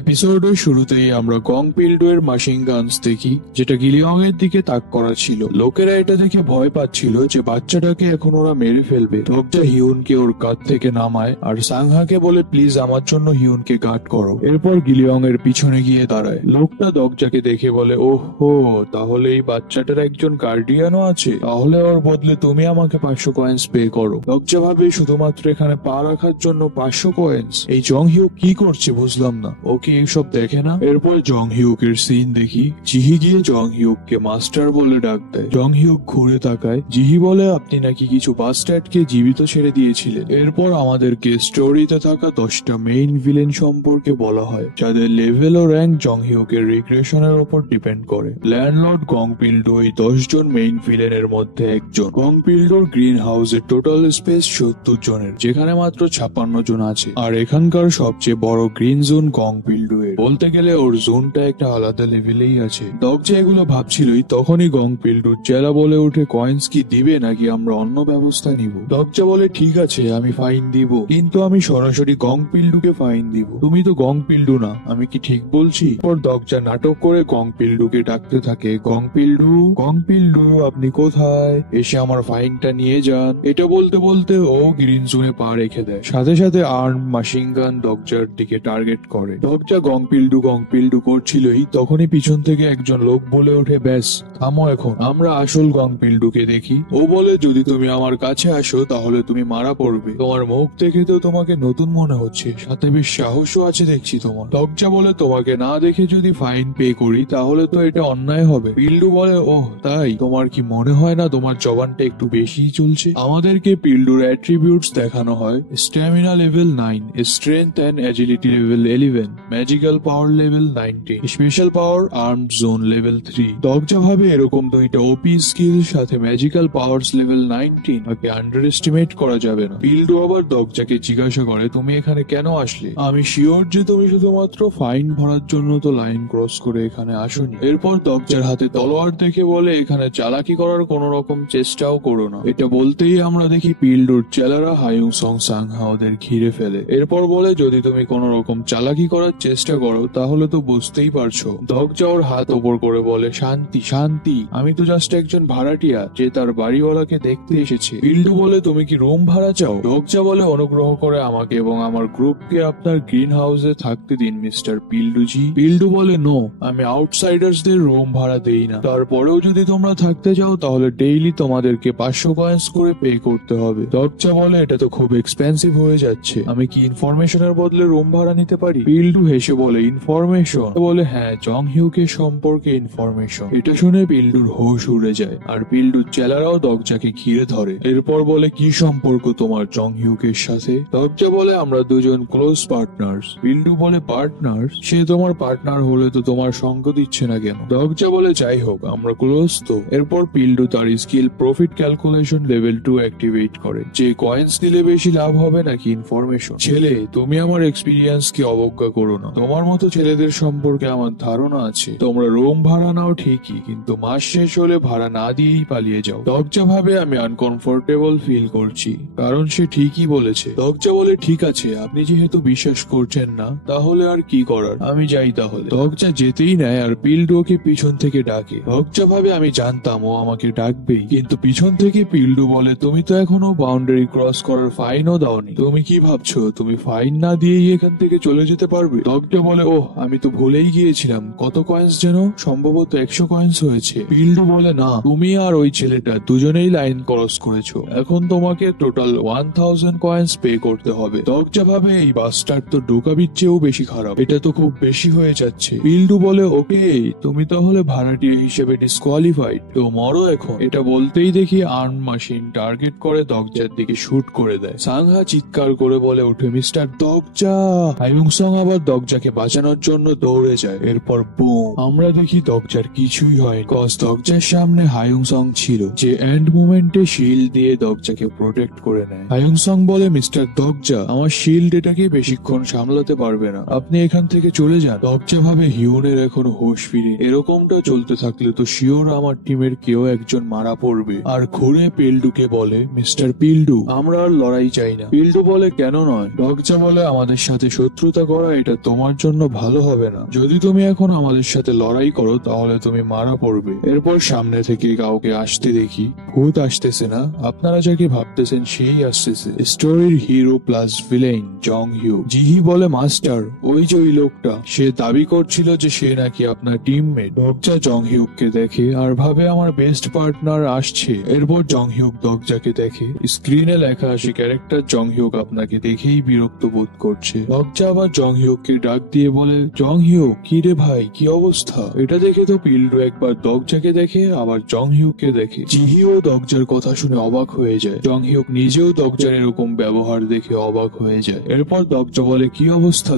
এপিসোডের শুরুতেই আমরা গং পিল্ডু এর মেশিন গানস দেখি, যেটা গিলিয়ং এর দিকে তাক করা ছিল। লোকেরা এটা দেখে ভয় পাচ্ছিল যে বাচ্চাটাকে এখন ওরা মেরে ফেলবে। দগজা হিউনকে ওর কাঁধ থেকে নামায় আর সাংহাকে বলে, প্লিজ আমার জন্য হিউনকে গার্ড করো। এরপর গিলিয়ং এর পিছনে গিয়ে দাঁড়ায়। লোকটা দগজাকে দেখে বলে, ওহ হো, তাহলে এই বাচ্চাটার একজন গার্ডিয়ানও আছে, তাহলে ওর বদলে তুমি আমাকে 500 কয়েন্স পে করো। দগজা ভাবে শুধুমাত্র এখানে পা রাখার জন্য 500 কয়েন্স, এই জং হিউক কি করছে বুঝলাম না, ও কি এইসব দেখে না? এরপর জং হিউকের সিন দেখি। জিহি গিয়ে জং হিউককে মাস্টার বলে ডাক দেয়। জং হিউক ঘুরে তাকায়। জিহি বলে, আপনি নাকি কিছু বাস্টার্ডকে জীবিত ছেড়ে দিয়েছিলেন। এরপর আমাদেরকে স্টোরিতে থাকা 10টা মেইন ভিলেন সম্পর্কে বলা হয়, যাদের লেভেল ও র্যাঙ্ক জং হিউকের রিগ্রেশনের উপর ডিপেন্ড করে। ল্যান্ডলর্ড গং পিল্ডু এই 10 জন মেইন ভিলেনের মধ্যে একজন। গং পিল্ডুর গ্রিন হাউসের টোটাল স্পেস 70 জনের, যেখানে মাত্র 56 জন আছে। আর এখানকার সবচেয়ে বড় গ্রিন জোন গং পিল্ডু এর। বলতে গেলে ওর জোনটা একটা আলাদা লেভেলেই আছে। দগজা এগুলো ভাবছিলই, তখনই গং পিল্ডুর চেলা বলে ওঠে, কয়েন্স কি দিবে নাকি আমরা অন্য ব্যবস্থা নিব? দগজা বলে, ঠিক আছে আমি ফাইন দিব, কিন্তু আমি সরাসরি গং পিল্ডুকে ফাইন দিব, তুমি তো গং পিল্ডু না, আমি কি ঠিক বলছি? পর দগজা নাটক করে গং পিল্ডুকে ডাকতে থাকে, গং পিল্ডু, গং পিল্ডু আপনি কোথায়, এসে আমার ফাইনটা নিয়ে যান। এটা বলতে বলতে ও গ্রিন জোনে পা রেখে দেয়। সাথে সাথে আর্ম মেশিন গান দগজার দিকে টার্গেট করে। দগজা গং পিল্ডু করছিলই, তখনই পিছন থেকে একজন লোক বলে ওঠে, ব্যাস থামো, এখন আমরা আসল গং পিল্ডুকে দেখি। ও বলে, যদি তুমি আমার কাছে আসো তাহলে তুমি মারা পড়বে, তোমার মুখ দেখে তো তোমাকে নতুন মনে হচ্ছে, সাথে বেশ সাহসও আছে দেখছি তোমার। দগজা বলে, তোমাকে না দেখে যদি ফাইন পে করি তাহলে তো এটা অন্যায় হবে। পিল্ডু বলে, ওহ তাই, তোমার কি মনে হয় না তোমার জবানটা একটু বেশিই চলছে? আমাদেরকে পিল্ডুর অ্যাট্রিবিউটস দেখানো হয়, stamina level 9, strength and agility level 11, magical power level 19, special power armed zone level 3। দগজা ভাবে এরকম দুইটা ওপি স্কিল সাথে ম্যাজিক্যাল পাওয়ার্স লেভেল 19 তাকে আন্ডার এস্টিমেট করা যাবে না। পিল্ডু আবার দগজাকে জিজ্ঞাসা করে, তুমি এখানে কেন আসলে? আমি শিওর যে তুমি শুধুমাত্র ফাইন ভরার জন্য তো লাইন ক্রস করে এখানে আসোনি। এরপর দগজার হাতে তলোয়ার দেখে বলে, এখানে চালাকি করার কোন রকম চেষ্টাও করো না। এটা বলতেই আমরা দেখি পিল্ডুর চেলারা হায়ুং সং সাংহা ওদের ঘিরে ফেলে। এরপর বলে, যদি তুমি কোন রকম চালাকি করার চেষ্টা করো তাহলে তো বুঝতেই পারছো। দগজা ওর হাত ওপর করে বলে, শান্তি শান্তি, আমি তো জাস্ট একজন ভাড়াটিয়া যে তার বাড়িওয়ালাকে দেখতে এসেছে। পিল্ডু বলে, তুমি কি রুম ভাড়া চাও? দগজা বলে, অনুগ্রহ করে আমাকে এবং আমার গ্রুপকে আপনার গ্রিন হাউসে থাকতে দিন মিস্টার পিল্ডুজি। পিল্ডু বলে, নো, আমি আউটসাইডার্সদের রুম ভাড়া দেই না, তারপরেও যদি তোমরা থাকতে চাও তাহলে ডেইলি তোমাদেরকে 500 কয়েন্স করে পে করতে হবে। দগজা বলে, এটা তো খুব এক্সপেন্সিভ হয়ে যাচ্ছে, আমি কি ইনফরমেশনের বদলে রুম ভাড়া নিতে পারি? পিল্ডু হেসে বলে, ইনফরমেশন? বলে, হ্যাঁ, জং হিউকে সম্পর্কে ইনফরমেশন। এটা শুনে পিল্ডুর হোশ উড়ে যায় আর পিল্ডুর চেলারাও দগজাকে ঘিরে ধরে। এরপর বলে, কি সম্পর্ক তোমার জং হিউকের সাথে? দগজা বলে, আমরা দুজন ক্লোজ পার্টনার্স। পিল্ডু বলে, পার্টনার্স? সে তোমার পার্টনার হলে তো তোমার সঙ্গ দিচ্ছে না কেন? দগজা বলে, যাই হোক, আমরা ক্লোজ তো। এরপর পিল্ডু তার skill profit calculation level 2 activate করে, যে কয়েন্স দিলে বেশি লাভ হবে নাকি ইনফরমেশন। ছেলে, তুমি আমার এক্সপিরিয়েন্স কে অবজ্ঞা করো না, তোমার মতো ছেলেদের সম্পর্কে আমার ধারণা আছে। তোমরা রুম ভাড়া নাও ঠিকই, কিন্তু মাস শেষ হলে ভাড়া না দিয়েই পালিয়ে যাও। দগজা ভাবে, আমি আনকমফোর্টেবল ফিল করছি, কারণ সে ঠিকই বলেছে। দগজা বলে, ঠিক আছে, আপনি যেহেতু বিশ্বাস করছেন না তাহলে আর কি করার, আমি যাই তাহলে। দগজা যেতেই নেয় আর পিল্ডু ওকে পিছন থেকে ডাকে। দগজা ভাবে, আমি জানতাম ও আমাকে ডাকবেই, কিন্তু পিছন থেকে পিল্ডু বলে, তুমি তো এখনো বাউন্ডারি ক্রস করার ফাইনও দাওনি, তুমি কি ভাবছো তুমি ফাইন না দিয়েই এখান থেকে চলে যেতে পারবে? দগজা বলে, ওহ আমি তো ভুলেই গিয়েছিলাম, কত কয়েন্স যেন? সম্ভবত 100 কয়েন্স হয়েছে। পিল্ডু বলে, না, তুমি আর ওই ছেলেটা দুজনেই লাইন ক্রস করেছো, এখন তোমাকে টোটাল 1000 কয়েন্স পে করতে হবে। দগজা ভাবে, এই বাস্টার্ড তো ডোকাবির চেয়েও বেশি খারাপ, এটা তো খুব বেশি হয়ে যাচ্ছে। পিল্ডু বলে, ওকে, তুমি তাহলে ভাড়াটিয়া হিসেবে ডিসকোয়ালিফাইড, তো মরো এখন। এটা বলতেই দেখি আর্ম মেশিন টার্গেট করে দগজার দিকে শুট করে দেয়। সাংহা চিৎকার করে বলে ওঠে, মিস্টার দগজা। হায়ুং সং আবার দগজাকে বাঁচানোর জন্য দৌড়ে যায়। এরপর বুম, আমরা দেখি দগজার কিছুই হয়, কজ দগজার সামনে হায়ুং সং ছিল, যে এন্ড মুভমেন্টে শিল্ড দিয়ে দগজাকে প্রোটেক্ট করে নেয়। হায়ুং সং বলে, মিস্টার দগজা, আমার শিল্ড এটাকে বেশিক্ষণ সামলাতে পারবে না, আপনি এখান থেকে চলে যান। দগজা ভাবে, হিউনের এখনো হোশ ফিরে, এরকমটা চলতে থাকলে তো শিওর আমার টিমের কেউ একজন মারা পড়বে। আর ঘুরে পিল্ডুকে বলে, মিস্টার পিল্ডু, আমরা আর লড়াই চাই না। পিল্ডু বলে, কেন নয়? দগজা বলে, আমাদের সাথে শত্রুতা করা এটা তোমার জন্য ভালো হবে না। যদি তুমি এখন আমাদের সাথে লড়াই করো তাহলে তুমি মারা পড়বে। এরপর সামনে থেকে কাউকে আসতে দেখি। ভূত আসতেছে না, আপনারা যাকে ভাবতেছেন সেই আসতেছে, স্টোরির হিরো প্লাস ভিলেন জং হিউ। জিহি বলে মাস্টার, ওই যে ওই লোকটা, সে দাবি করছিল যে সে নাকি আপনার টিমমেট। দরজা জং হিউককে দেখে আর ভাবে আমার বেস্ট পার্টনার আসছে। এরপর জং হিউক দরজাকে দেখে, স্ক্রিনে লেখা আসে ক্যারেক্টার জং হিউক আপনাকে দেখেই বিরক্ত বোধ করছে। দরজা আবার জং হিউককে ডাক দিয়ে বলে, জং হিউক কি রে ভাই, কি অবস্থা? এটা দেখে তো পিল্ডু একবার দরজাকে দেখে আবার জং হিউককে দেখে। জিহিও দরজার কথা শুনে অবাক হয়ে যায়। জং হিউক নিজেও দরজার এরকম ব্যবহার দেখে অবাক হয়ে যায়। এরপর দরজা বলে, কি অবস্থা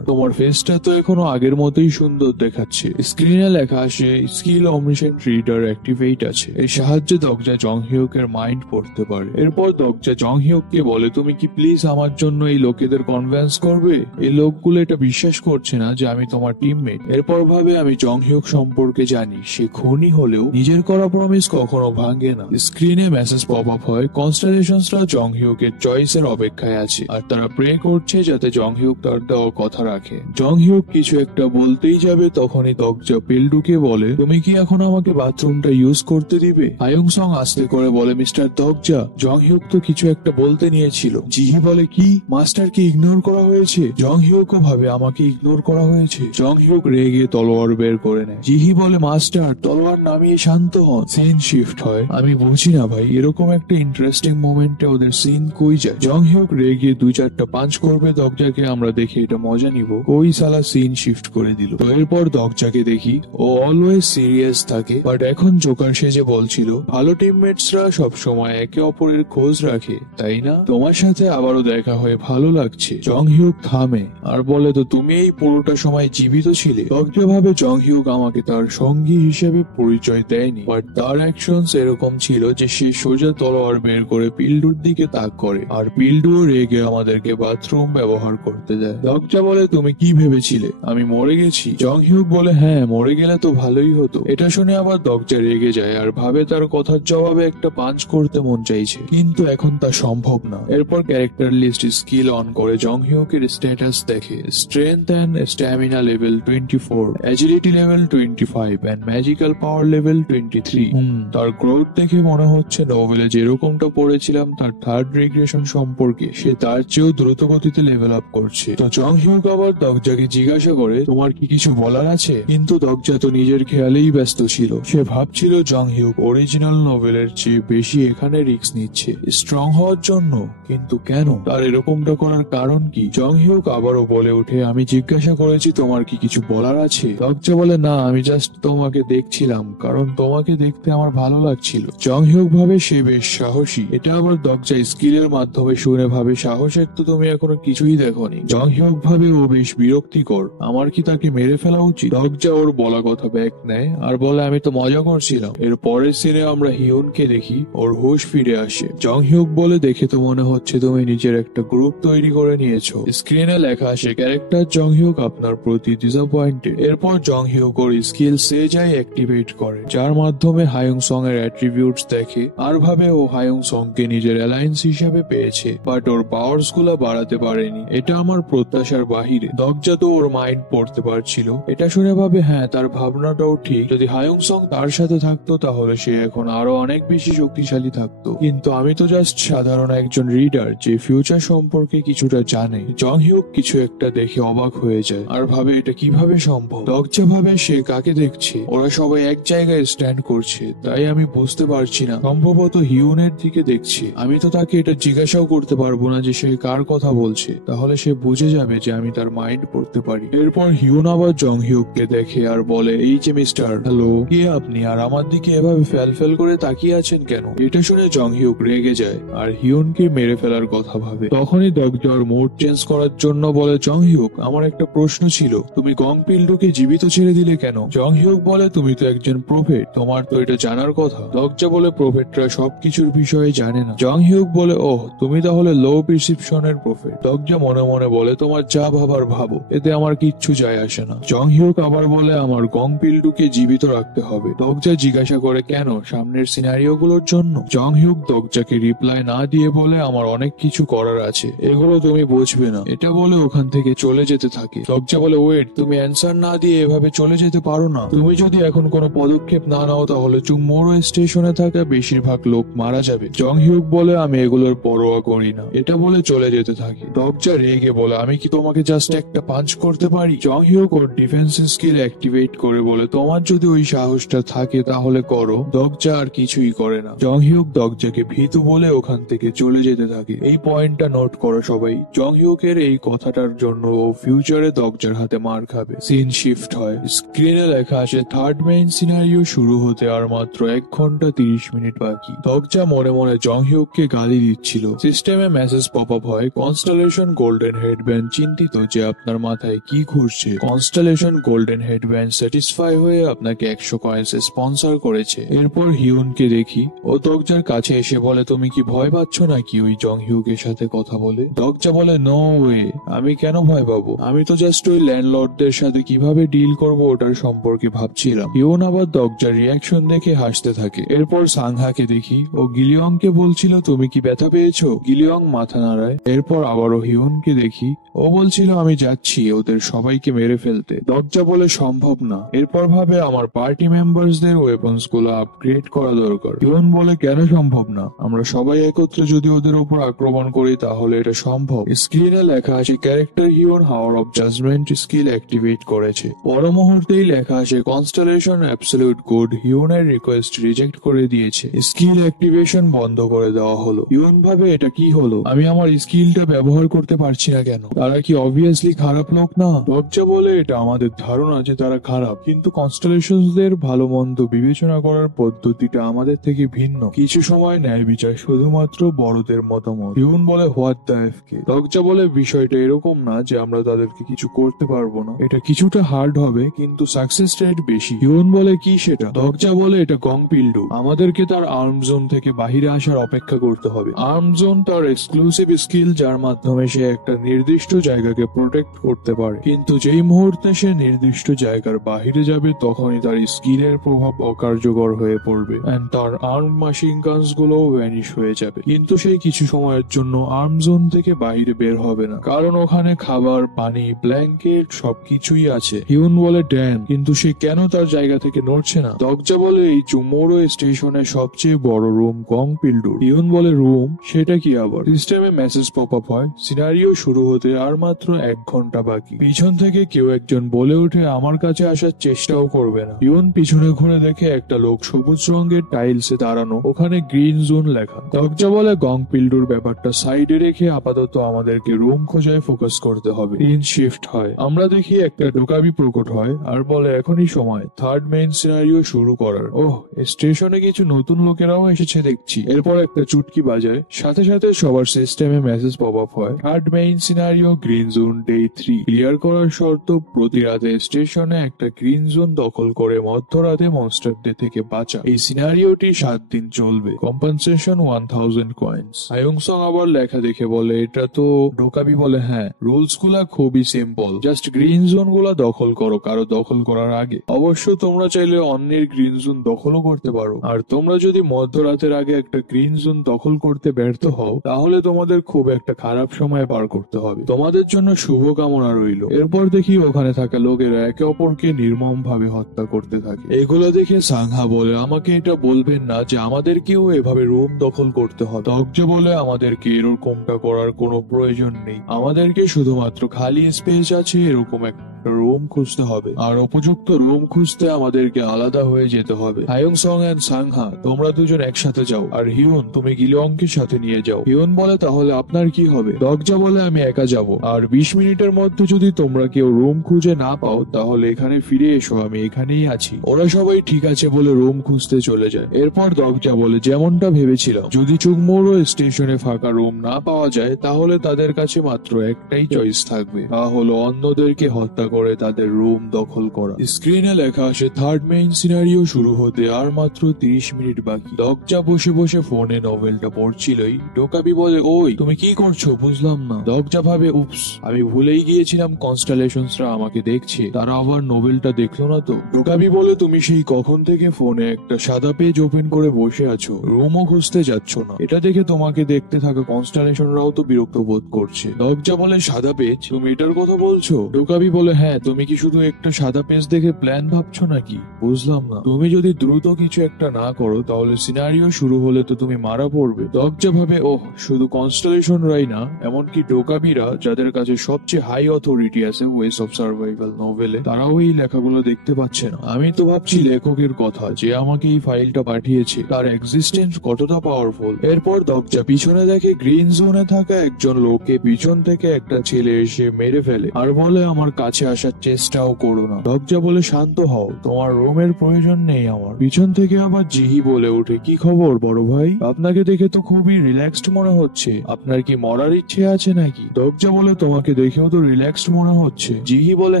তোমার ফেসটা তো এখনো আগের মতোই সুন্দর দেখাচ্ছে। স্ক্রিনে লেখা আসে স্কিল অমনিসেন্ট রিডার অ্যাক্টিভেট আছে। এই সাহায্যে দরজা জং হিউকের মাইন্ড পড়তে পারে। এরপর দরজা জং হিউককে বলে, তুমি কি প্লিজ আমার জন্য এই লোকেদের কনভিন্স করবে? এই লোকগুলো এটা বিশ্বাস করছে না যে আমি তোমার টিমমেট। এরপর ভাবে আমি জং হিউক সম্পর্কে জানি, সে খুনি হলেও নিজের করা প্রমিস কখনো ভাঙে না। স্ক্রিনে মেসেজ পপ আপ হয়, কনস্টেলেশনসরা জং হিউকের চয়েসের অপেক্ষায় আছে আর তারা প্রে করছে যাতে জং হিউক তার দেওয়া কথা রাখে। জং হিউক কিছু একটা বলতেই যাবে, তখনই দরজা পিল্ডুকে বলে, তুমি কি এখন আমাকে বাথরুমটা ইউজ করতে দিবে? হায়ুং সং আস্তে করে বলে, মিস্টার দরজা, জং হিউক তো কিছু একটা বলতে নিয়েছিল। জিহি বলে, কি? মাস্টারকে ইগনোর করা হয়েছে? জং হিউকও ভাবে আমাকে ইগনোর করা হয়েছে। জং হিউক রেগে তলোয়ার বের করে নেয়। জিহি বলে, মাস্টার তলোয়ার নামিয়ে শান্ত হন। সিন শিফট হয়। আমি বুঝি না ভাই, এরকম একটা ইন্টারেস্টিং মোমেন্টে ওদের সিন কই যায়? জং হিউক রেগে 2-4টা পাঞ্চ করবে দরজাকে, আমরা দেখে এটা মজা নিব। কই সালা সিন শিফট করে দিল। তো এরপর দরজাকে দেখি ও অলওয়েজ সিরিয়াস থাকে, বাট এখন জোকার সেজে বলছিল, ভালো টিমমেটসরা সবসময় একে অপরের খোঁজ রাখে, তাই না? তোমার সাথে আবারও দেখা হয়ে ভালো লাগছে। জং হিউক থামে আর বলে, তো তুমি এই পুরোটা সময় জীবিত ছিলে? দরজা ভাবে জং হিউক আমাকে তার সঙ্গী হিসেবে পরিচয় দেয়নি, বাট তার অ্যাকশনস এরকম ছিল যে সে সোজা তলোয়ার বের করে পিল্ডুর দিকে তাক করে আর পিল্ডুও রেগে আমাদেরকে বাথরুম ব্যবহার করতে দেয়। দরজা বলে, তুমি কি ভেবেছিলে আমি মরে গেছি? জং হিউক বলে, হ্যাঁ মরে গেলে তো ভালোই হতো। এটা শুনে আবার দরজা রেগে যায় আর ভাবে তার কথার জবাবে একটা পাঞ্চ করতে মন চাইছে, কিন্তু এখন তা সম্ভব না। এরপর ক্যারেক্টার লিস্ট স্কিল অন করে জং হিউকের স্ট্যাটাস দেখে, strength and stamina level 24, agility level 25 and magical power level 23। তার গ্রোথ দেখে মনে হচ্ছে নোভেলে যেরকমটা পড়েছিলাম তার থার্ড রিগ্রেশন সম্পর্কে, সে তার চেয়েও দ্রুত গতিতে লেভেল আপ করছে। তো জং হিউক আবার দরজাকে জিজ্ঞাসা করে, তোমার কি কিছু বলার আছে? কিন্তু দরজা তো নিজের খেয়ালেই ব্যস্ত ছিল। সে ভাবছিল জং হিউক অরিজিনাল নোভেলের চেয়ে বেশি এখানে রিস্ক নিচ্ছে স্ট্রং হওয়ার জন্য, কিন্তু কেন? তার এরকমটা করার কারণ কি? জং হিউক আবারও বলে ওঠে, আমি জিজ্ঞাসা করেছি তোমার কি কিছু বলার আছে? দরজা বলে, না আমি জাস্ট তোমাকে দেখছিলাম, কারণ তোমাকে দেখতে আমার ভালো লাগছিল। জং হিউক ভাবে সে বেশ সাহসী। এটা আবার দরজা স্কিলের মাধ্যমে শুনে ভাবে, সাহসের তো তুমি এখনো কিছুই দেখোনি। জং হিউক ভাবে ও বেশ বিরক্তিকর, আমার কি তাকে মেরে ফেলা উচিত? দরজা ওর বলা কথা ব্যাক নেয় আর বলে, আমি তো মজা করছিলাম। এর পরের সিনে আমরা হিউনকে দেখি, ওর হুঁশ ফিরে আসে। জং হিউক বলে, দেখে তো মনে হচ্ছে তুমি নিজের একটা গ্রুপ তৈরি করে নিয়েছো। স্ক্রিনে লেখা আসে, ক্যারেক্টার জং হিউক আপনার প্রতি ডিসঅ্যাপয়েন্টেড। এরপর জং হিউক ওর স্কিল সেজাই অ্যাক্টিভেট করে, যার মাধ্যমে হায়ুং সং এর অ্যাট্রিবিউটস দেখে আর ভাবে ও হায়ুং সং কে নিজের অ্যালায়েন্স হিসেবে পেয়েছে, বাট ওর পাওয়ার্স গুলা বাড়াতে পারেনি। এটা আমার প্রত্যাশার বাহিরে। দরজা তো ওর মাইন্ড পড়তে পারছিল। এটা শুনে ভাবে, হ্যাঁ তার ভাবনাটাও ঠিক। যদি হায়ুং সং তার সাথে থাকতো তাহলে সে এখন আরো অনেক বেশি শক্তিশালী থাকতো, কিন্তু আমি তো জাস্ট সাধারণ একজন রিডার যে ফিউচার সম্পর্কে কিছুটা জানে। জং হিউক কিছু একটা দেখে অবাক হয়ে যায় আর ভাবে এটা কিভাবে সম্ভব। দরজা ভাবে সে কাকে দেখছে, ওরা সবাই এক জায়গায় স্ট্যান্ড করছে, তাই আমি বুঝতে পারছি না, সম্ভবত হিউনের দিকে দেখছে। আমি তো তাকে এটা জিজ্ঞাসাও করতে পারবো না যে সে কার কথা বলছে, তাহলে সে বুঝে যাবে যে আমি তার মাইন্ড পড়তে পারি। এরপর হিউন আবার জং হিউককে দেখে আর বলে, এই যে মিস্টার, হ্যালো, কে আপনি আর আমার দিকে এভাবে ফেল করে তাকিয়ে আছেন কেন? এটা শুনে জং হিউক রেগে যায় আর হিউনকে মেরে ফেলার কথা ভাবে। তখনই দরজার মোড চেঞ্জ করার জন্য বলে, জং হিউক আমার একটা প্রশ্ন ছিল, তুমি গং পিল্ডুকে জীবিত ছেড়ে দিলে কেন? জং হিউক বলে, তুমি তো একজন প্রফেট, তোমার তো এটা জানার কথা। দরজা বলে, প্রফেটরা সবকিছুর বিষয়ে জানে না। জং হিউক বলে, ওহ তুমি তাহলে লো প্রিসিপশনের প্রফেট। দরজা মনে মনে বলে, তোমার যা ভাবার ভাবো, এতে আমার কিচ্ছু যায় আসে না। জং হিউক আবার বলে, আমার গং পিল্ডুকে জীবিত রাখতে হবে। দরজা জিজ্ঞাসা করে, কেন? সামনের সিনারিও গুলোর জন্য। জং হিউক দরজাকে রিপ্লাই না দিয়ে বলে, আমার অনেক কিছু করার আছে, এগুলো তুমি বুঝবে না। এটা বলে ওখান থেকে চলে চলে যেতে থাকে। দরজা বলে ওয়েট, তুমি অ্যান্সার না দিয়ে এভাবে চলে যেতে পারো না। তুমি যদি এখন কোনো পদক্ষেপ না নাও তাহলে চুমোরো স্টেশনে থাকা বেশিরভাগ লোক মারা যাবে। জং হিউক বলে আমি এগুলোর পরোয়া করি না। এটা বলে চলে যেতে থাকে। দরজা রেগে বলে আমি কি তোমাকে জাস্ট একটা পাঞ্চ করতে পারি? জং হিউক ওর ডিফেন্স স্কিল অ্যাক্টিভেট করে বলে তোমার যদি ওই সাহসটা থাকে তাহলে করো। দরজা আর কিছুই করে না। জং হিউক দরজাকে ভীতু বলে ওখান থেকে চলে যেতে থাকে। এই পয়েন্টটা নোট করো সবাই। জং হিউকের এই কথাটার জন্য ও ফিউচারে দরজার হাতে মার খাবে। সিন শিফট হয়। স্ক্রিনে লেখা আসে থার্ড মেইন সিনারিও শুরু হতে আর মাত্র 1 ঘন্টা 30 মিনিট বাকি। দরজা মনে মনে জং হিউককে গালি দিচ্ছিল। সিস্টেমে মেসেজ পপ আপ হয়, কনস্টেলেশন গোল্ডেন হেডব্যান্ড চিন্তিত যে আপনার মাথায় কি ঘুরছে। কনস্টেলেশন গোল্ডেন হেডব্যান্ড স্যাটিসফাই হয়ে আপনাকে 100 কয়েন্স স্পন্সর করেছে। এরপর হিউনকে দেখি, ও দরজার কাছে এসে বলে তুমি কি ভয় পাচ্ছ নাকি ওই জং হিউকের সাথে কথা বলে? দরজা বলে নো ওয়ে, আমি কেন ভয় পাবো? আমি তো জাস্ট ওই ল্যান্ডলর্ডদের সাথে কিভাবে ডিল করব ওটার সম্পর্কে ভাবছিলাম। হিউন আবার দরজার রিয়াকশন দেখে হাসতে থাকে। এরপর সাংহাকে দেখি, ও গিলিয়ংকে বলছিল তুমি কি ব্যথা পেয়েছো? গিলিয়ং মাথা নাড়ায়। এরপর আবারও হিউনকে দেখি, ও বলছিল আমি যাচ্ছি ওদের সবাইকে মেরে ফেলতে। দরজা বলে সম্ভব না। এরপর ভাবে আমার পার্টি মেম্বারসদের ওয়েপন্স গুলো আপগ্রেড করা দরকার। হিউন বলে কেন সম্ভব না? আমরা সবাই একত্রে যদি ওদের উপর আক্রমণ করি তাহলে এটা সম্ভব। স্ক্রিনে লেখা আছে character Hyun hour of judgment skill activate করেছে। পর মুহূর্তেই লেখা আছে কনস্টেলেশন অ্যাবসলিউট গুড হিউনের রিকোয়েস্ট রিজেক্ট করে দিয়েছে। স্কিল অ্যাক্টিভেশন বন্ধ করে দেওয়া হলো। হিউন ভাবে এটা কি হলো? আমি আমার স্কিলটা ব্যবহার করতে পারছি না কেন? তারা কি অবভিয়াসলি খারাপ লোক না? দরজা বলে এটা আমাদের ধারণা যে তারা খারাপ, কিন্তু কনস্টেলেশনসদের ভালো মন্দ বিবেচনা করার পদ্ধতিটা আমাদের থেকে ভিন্ন। কিছু সময় ন্যায় বিচার শুধুমাত্র বড়দের মতামত। হিউন বলে হোয়াট দ্য এফ কে। দরজা বলে বিষয়টা এরকম না যে আমরা তাদেরকে কিছু করতে পারবো না। এটা কিছুটা হার্ড হবে কিন্তু সাকসেস রেট বেশি। হিউন বলে কি সেটা? দরজা বলে এটা গং পিল্ডু। আমাদেরকে তার আর্ম জোন থেকে বাহিরে আসার অপেক্ষা করতে হবে। আর্ম জোন তার এক্সক্লুসিভ স্কিল যার মাধ্যমে সে একটা নির্দিষ্ট জায়গাকে প্রোটেক্ট করতে পারে, কিন্তু যেই মুহূর্তে সে নির্দিষ্ট জায়গার বাহিরে যাবে তখনই তার স্কিলের প্রভাব অকার্যকর হয়ে পড়বে এন্ড তার আর্ম মেশিন গানস গুলো ভ্যানিশ হয়ে যাবে। কিন্তু সে কিছু সময়ের জন্য আর্ম জোন থেকে বাইরে বের হবে না, কারণ ওখানে খাবার, পানি, ব্ল্যাঙ্কেট সবকিছুই আছে। হিউন বলে ড্যাম, কিন্তু সে কেন তার জায়গা থেকে নড়ছে না? দরজা বলে এই চুমোরো স্টেশনের সবচেয়ে বড় রুম গং পিল্ডুর। হিউন বলে রুম? সেটা কি আবার? সিস্টেমে মেসেজ পপ আপ হয়, সিনারিও শুরু হতে আর মাত্র 1 ঘন্টা বাকি। পিছন থেকে কেউ একজন বলে ওঠে আমার কাছে আসার চেষ্টাও করবে না। হিউন পিছনে ঘুরে দেখে একটা লোক সবুজ রঙের টাইলসে দাঁড়ানো, ওখানে গ্রিন জোন লেখা। দরজা বলে গং পিল্ডুর ব্যাপারটা সাইডে রেখে আপাতত আমাদেরকে রুম খোঁজায় ফোকাস করতে হবে। সিন শিফট হয়। আমরা দেখি একটা ডোকাবি প্রকট হয় আর বলে এখনই সময় থার্ড মেইন সিনারিও শুরু করার। ওহ, স্টেশনে কিছু নতুন লোকেরাও এসেছে দেখছি। এরপর একটা চুটকি বাজায়, সাথে সাথে সবার সিস্টেমে মেসেজ পপ আপ হয় third main scenario green zone day 3 clear করার শর্ত প্রতি রাতে স্টেশনে একটা গ্রিন জোন দখল করে মধ্যরাতে মনস্টারদের থেকে বাঁচা। এই সিনারিওটি 7 দিন চলবে। Compensation 1000 coins. আয়ুংসং আবার লেখা দেখে বলে এটা তো ডোকাবি। বলে হ্যাঁ, রুলস গুলা খুবই সিম্পল, জাস্ট গ্রিন জোন গুলা দখল করো কারো দখল করার আগে। অবশ্য তোমরা চাইলে অন্যের গ্রিন জোন দখলও করতে পারো, আর তোমরা যদি মধ্যরাতের আগে একটা গ্রিন জোন দখল করতে ব্যর্থ হও তাহলে তোমাদের খুব একটা খারাপ সময় পার করতে হবে। তোমাদের জন্য শুভকামনা রইল। এরপর দেখি ওখানে থাকা লোকেরা একে অপরকে নির্মম ভাবে হত্যা করতে থাকে। এগুলো দেখে সাংহা বলে আমাকে এটা বলবেন না যে আমাদেরকেও এভাবে রুম দখল করতে হবে। দরজা বলে আমাদেরকে এরকমটা করার কোনো প্রয়োজন নেই, আমাদেরকে শুধুমাত্র খালি স্পেস আছে এরকম একটা রুম খুঁজতে হবে, আর উপযুক্ত রুম খুঁজতে আমাদেরকে আলাদা হয়ে যেতে হবে। হায়ুংসং এন্ড সাংহা তোমরা দুজন একসাথে যাও, আর হিউন তুমি গিলিয়ংকে সাথে নিয়ে যাও। হিউন বলে তাহলে আপনার কি হবে? দরজা বলে আমি একা যাব, আর 20 মিনিটের মধ্যে যদি তোমরা কেউ রুম খুঁজে না পাও তাহলে এখানে ফিরে এসো, আমি এখানেই আছি। ওরা সবাই ঠিক আছে বলে রুম খুঁজতে চলে যায়। এরপর দরজা বলে যেমনটা ভেবেছিলাম, যদি চুগমোরো স্টেশনে ফাঁকা রুম না পাওয়া যায় তাহলে তাদের কাছে মাত্র একটাই চয়েস থাকবে, তা হলো অন্যদেরকে হত্যা করে তাদের রুম দখল করা। স্ক্রিনে লেখা আসে থার্ড মেইন সিনারিও শুরু হতে আর মাত্র 30 মিনিট বাকি। দরজা বসে বসে ফোনে নোভেলটা পড়ছিলই। ডোকাবি বলে ওই তুমি কি করছো? বুঝলাম না। দরজা ভাবে উপস, আমি ভুলেই গিয়েছিলাম কনস্টেলেশনসরা আমাকে দেখছে, তারা আবার নোভেলটা দেখলো না তো। ডোকাবি বলে তুমি সেই কখন থেকে ফোনে একটা সাদা পেজ ওপেন করে বসে আছো, রুমও খুঁজতে যাচ্ছ না। এটা দেখে তোমাকে দেখতে থাকা কনস্টেলেশনরাও তো বিরক্ত বোধ করছে। দরজা বলে সাদা পেজ? আছে। তুমি এটার কথা বলছো? ডোকাবি বলে, হ্যাঁ। তুমি কি শুধু একটা সাদা পেজ দেখে প্ল্যান ভাবছো নাকি? বুঝলাম না। তুমি যদি দ্রুত কিছু একটা না করো তাহলে সিনারিও শুরু হলে তো তুমি মারা পড়বে। দরজা ভাবে, ওহ, শুধু কনস্টেলেশনরাই না, এমনকি ডোকাবিরা যাদের কাছে সবচেয়ে হাই অথরিটি আছে ওয়েস অফ সার্ভাইভাল নোভেলে, তারাও এই লেখাগুলো দেখতে পাচ্ছে না। আমি তো ভাবছি লেখকের কথা, যে আমাকে এই ফাইলটা পাঠিয়েছে তার এক্সিস্টেন্স কতটা পাওয়ারফুল। এরপর দরজা পিছনে দেখে গ্রিন জোনে থাকা একজন লোককে পিছন থেকে একটা ছেলে এসে মেরে ফেলে আর বলে, আমার কাছে আসার চেষ্টাও করো না। দরজা বলে, শান্ত হও, তোমার রুমের প্রয়োজন নেই আমার। পিছন থেকে আবার জিহি বলে ওঠে, কি খবর বড় ভাই? আপনাকে দেখে তো খুবই রিল্যাক্সড মনে হচ্ছে। আপনার কি মরার ইচ্ছে আছে নাকি? দরজা বলে, তোমাকে দেখেও তো রিল্যাক্সড মনে হচ্ছে। জিহি বলে,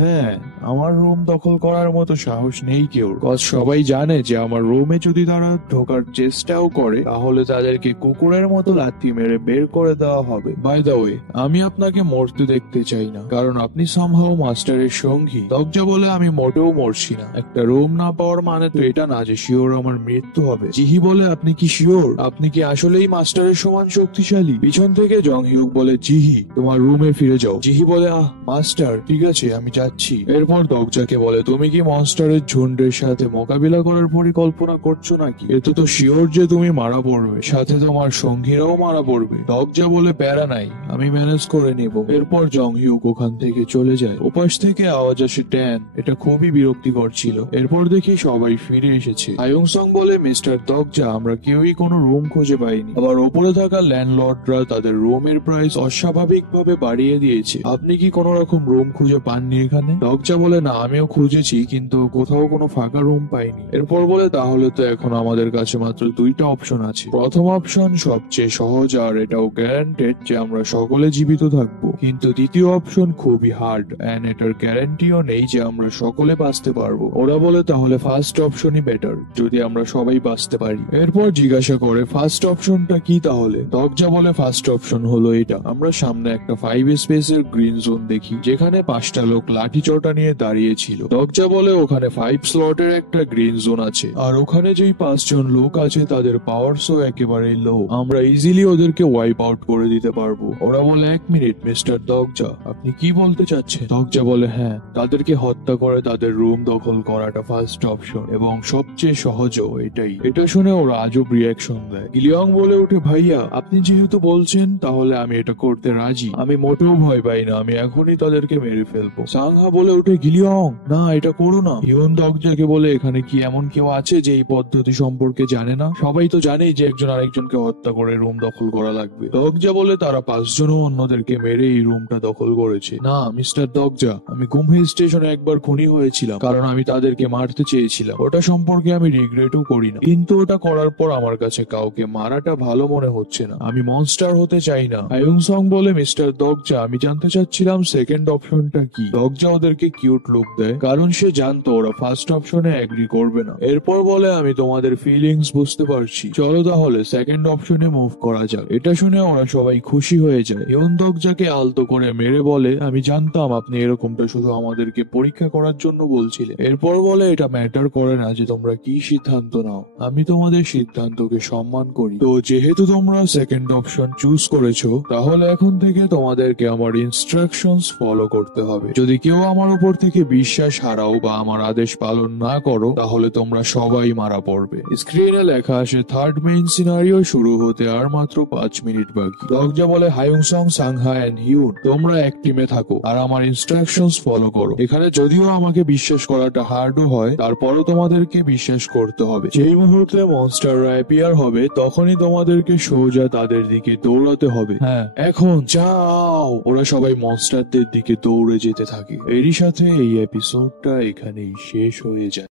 হ্যাঁ, আমার রুম দখল করার মতো সাহস নেই কেউ। সবাই জানে যে আমার রুমে যদি তারা ঢোকার চেষ্টাও করে তাহলে তাদেরকে কুকুরের মতো লাথি মেরে বের করে দেওয়া হবে। বাই দ্য ওয়ে, আমি আপনাকে মরতে দেখতে চাই না, কারণ আপনি সামহাও মাস্টারের সঙ্গী। দরজা বলে, আমি মোটেও মরছি না। একটা রুম না পাওয়ার মানে তো এটা না যে শিওর আমার মৃত্যু হবে। জিহি বলে, আপনি কি শিওর? আপনি কি আসলেই মাস্টারের সমান শক্তিশালী? পিছন থেকে জং হিউক বলে, জিহি, তোমার রুমে ফিরে যাও। জিহি বলে, মাস্টার, ঠিক আছে, আমি যাচ্ছি। এরপর দরজাকে বলে, তুমি কি মনস্টারের ঝুন্ডের সাথে মোকাবিলা করার পরিকল্পনা করছো নাকি? এতে তো শিওর যে তুমি মারা পড়বে, সাথে তোমার সঙ্গীরাও মারা পড়বে। দরজা বলে, প্যারা নাই, আমি ম্যানেজ করে নিব। এরপর জং হিউক ওখান থেকে চলে যায়। ওপাশ থেকে আওয়াজ আসে ট্যান। এটা খুবই বিরক্তিকর ছিল। এরপর দেখি সবাই ফিরে এসেছে। আয়ুংসং বলে, মিস্টার দরজা, আমরা কেউই কোনো রুম খুঁজে পাইনি। আবার ওপরে থাকা ল্যান্ডলর্ডরা তাদের রুমের প্রাইস অস্বাভাবিকভাবে বাড়িয়ে দিয়েছে। আপনি কি কোনো রকম রুম খুঁজে পাননি এখানে? দরজা বলে, না, আমিও খুঁজেছি, কিন্তু কোথাও কোনো ফাঁকা রুম পাইনি। এরপর বলে, তাহলে তো এখন আমাদের কাছে মাত্র দুইটা অপশন আছে। প্রথম অপশন সবচেয়ে সহজ আর এটাও গ্যারান্টেড যে আমরা সকলে জীবিত থাকবো, কিন্তু দ্বিতীয় অপশন খুবই হার্ড এন্ড এটার গ্যারান্টিও নেই যে আমরা সকলে বাঁচতে পারবো। ওরা বলে, তাহলে ফার্স্ট অপশনই বেটার, যদি আমরা সবাই বাঁচতে পারি। এরপর জিজ্ঞাসা করে, ফার্স্ট অপশনটা কি তাহলে? দরজা বলে, ফার্স্ট অপশন হলো এটা, আমরা সামনে একটা 5 স্পেসের গ্রিন জোন দেখি যেখানে 5টা লোক লাঠি চটা নিয়ে দাঁড়িয়ে ছিল। দরজা বলে, ওখানে 5 স্লটের একটা গ্রিন জোন আছে, আর ওখানে যেই 5 জন লোক আছে তাদের পাওয়ারসও একেবারেই লো, আমরা ইজিলি ওদেরকে ওয়াইপ আউট করে দিতে পারবো। ওরা বলে, 1 মিনিট মিস্টার দরজা, আপনি কি বলতে চাচ্ছেন? দরজা বলে, হ্যাঁ, তাদেরকে হত্যা করে তাদের রুম দখল করাটা ফার্স্ট অপশন এবং সবচেয়ে সহজও এটাই। এটা শুনে ওরা আজব রিয়াকশন দেয়। গিলিয়ং বলে ওঠে, ভাইয়া, আপনি যেহেতু বলছেন তাহলে আমি এটা করতে রাজি। আমি মোটেও ভয় পাই না, আমি এখনই তাদেরকে মেরে ফেলবো। সাংহা বলে ওঠে, গিলিয়ং, না, এটা করো না। হিউন দরজাকে বলে, এখানে কি এমন কেউ আছে যে এই পদ্ধতি সম্পর্কে জানে না? সবাই তো জানেই যে একজন আরেকজনকে হত্যা করে রুম দখল করা লাগবে। দরজা বলে, তারা 5 জনও অন্যদেরকে মেরে এই রুমটা দখল করেছে। না মিস্টার দরজা, আমি গুমহি স্টেশনে একবার খুনি হয়েছিলাম, কারণ আমি তাদেরকে মারতে চেয়েছিলাম। ওটা সম্পর্কে আমি রিগ্রেটও করি না, কিন্তু ওটা করার পর আমার কাছে কাউকে মারাটা ভালো মনে হচ্ছে না। আমি মনস্টার হতে চাই না। আয়ুংসং বলে, মিস্টার দরজা, আমি জানতে চাচ্ছিলাম সেকেন্ড অপশনটা কি? দরজা ওদেরকে কিউট লুক দেয়, কারণ সে জানতো ওরা ফার্স্ট অপশনে এগ্রি করবে না। এরপর বলে, আমি তোমাদের ফিলিংস বুঝতে পারছি, চলো তাহলে সেকেন্ড অপশনে মুভ করা যাক। এটা শুনে ওরা সবাই খুশি হয়ে যায়। হিউন দরজাকে আলতো করে মেরে বলে, আমি জানতাম আপনি এরকমটা শুধু আমাদেরকে পরীক্ষা করার জন্য বলছিলেন। এরপর বলে, এটা ম্যাটার করে না যে তোমরা কি সিদ্ধান্ত নাও, আমি তোমাদের সিদ্ধান্তকে সম্মান করি। তো যেহেতু তোমরা সেকেন্ড অপশন চুজ করেছো, তাহলে এখন থেকে তোমাদেরকে আমার ইনস্ট্রাকশনস ফলো করতে হবে। যদি কেউ আমার উপর থেকে বিশ্বাস হারাও বা আমার আদেশ পালন না করো, তাহলে তোমরা সবাই মারা পড়বে। স্ক্রিনে লেখা আসে, থার্ড মেইন সিনারিও শুরু হতে আর মাত্র 5 মিনিট বাকি। দরজা বলে, হায়ুংসং, সাংহা এন্ড হিউন, তোমরা এক টিমে থাকো আর আমার ইনস্ট্রাকশনস ফলো করো। এখানে যদিও আমাকে বিশ্বাস করাটা হার্ডও হয়, তারপরও তোমাদেরকে বিশ্বাস করতে হবে। যেই মুহূর্তে মনস্টাররা অ্যাপিয়ার হবে তখনই তোমাদেরকে সোজা তাদের দিকে দৌড়াতে হবে। হ্যাঁ, এখন যাও। ওরা সবাই মনস্টারদের দিকে দৌড়ে যেতে থাকে। এরই সাথে এই এপিসোডটা এখানেই শেষ হয়ে যায়।